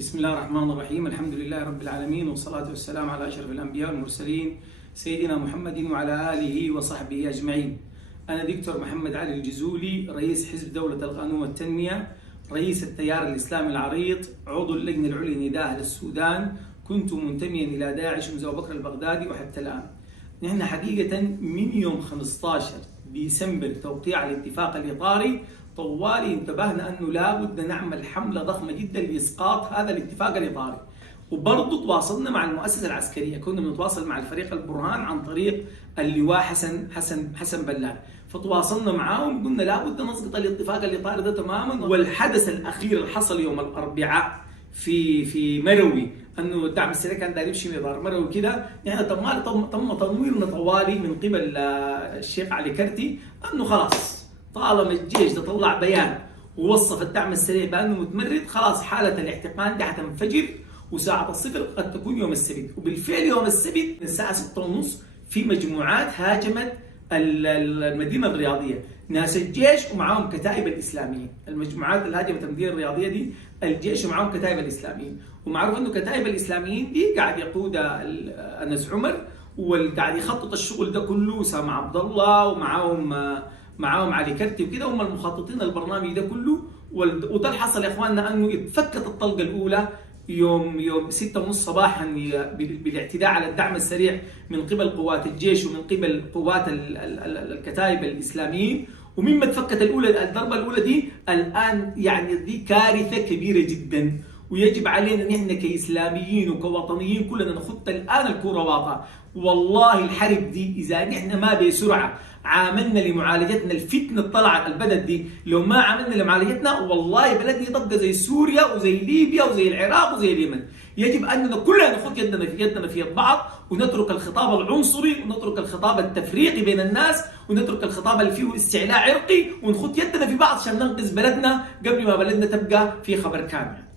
بسم الله الرحمن الرحيم. الحمد لله رب العالمين، والصلاة والسلام على أشرف الأنبياء والمرسلين سيدنا محمد وعلى آله وصحبه أجمعين. أنا دكتور محمد علي الجزولي، رئيس حزب دولة القانون والتنمية، رئيس التيار الإسلامي العريض، عضو اللجنة العليا نداء أهل السودان، كنت منتميا إلى داعش منذ أبو بكر البغدادي وحتى الآن. نحن حقيقة من يوم 15 ديسمبر توقيع الاتفاق الإطاري طوالي انتبهنا أنه لابد نعمل حملة ضخمة جدا لإسقاط هذا الاتفاق الإطاري. وبرضه تواصلنا مع المؤسسة العسكرية، كنا بنتواصل مع الفريق البرهان عن طريق اللواء حسن بلال، فتواصلنا معاهم قلنا لابد نسقط الاتفاق الإطاري ده تماما. والحدث الأخير اللي حصل يوم الأربعاء في مروي، انه الدعم السريع كان داير يمشي مدار مروي كده، يعني تم تنويرنا طوالي من قبل الشيخ علي كرتي انه خلاص طالما الجيش ده طلع بيان ووصف الدعم السريع بانه متمرد، خلاص حاله الاحتقان دي حتنفجر، وساعه الصفر قد تكون يوم السبت. وبالفعل يوم السبت الساعه 6:30 في مجموعات هاجمت المدينه الرياضيه، ناس الجيش ومعاهم كتائب الاسلاميين. المجموعات اللي هاجمت المدينه الرياضيه دي الجيش ومعاهم كتائب الاسلاميين، ومعروف انه كتائب الاسلاميين دي قاعد يقودها انس عمر، وقاعد يخطط الشغل ده كله اسامه عبد الله، ومعاهم علي كرتي وكده، هم المخططين البرنامج ده كله. وده اللي حصل يا اخواننا، انه اتفكت الطلقه الاولى يوم 6:30 صباحا بالاعتداء على الدعم السريع من قبل قوات الجيش ومن قبل قوات الكتائب الاسلاميين. ومما تفكت الضربه الاولى دي الان، يعني دي كارثه كبيره جدا، ويجب علينا ان احنا كاسلاميين وكوطنيين كلنا نخط الان الكره واضحه. والله الحرب دي اذا نحن ما بسرعه عاملنا لمعالجتنا الفتنه طلعت البلد دي، لو ما عملنا لمعالجتنا والله بلدنا تبقى زي سوريا وزي ليبيا وزي العراق وزي اليمن. يجب اننا كلنا نخط يدنا في بعض، ونترك الخطاب العنصري، ونترك الخطاب التفريقي بين الناس، ونترك الخطاب اللي فيه استعلاء عرقي، ونخط يدنا في بعض عشان ننقذ بلدنا قبل ما بلدنا تبقى في خبر كامل.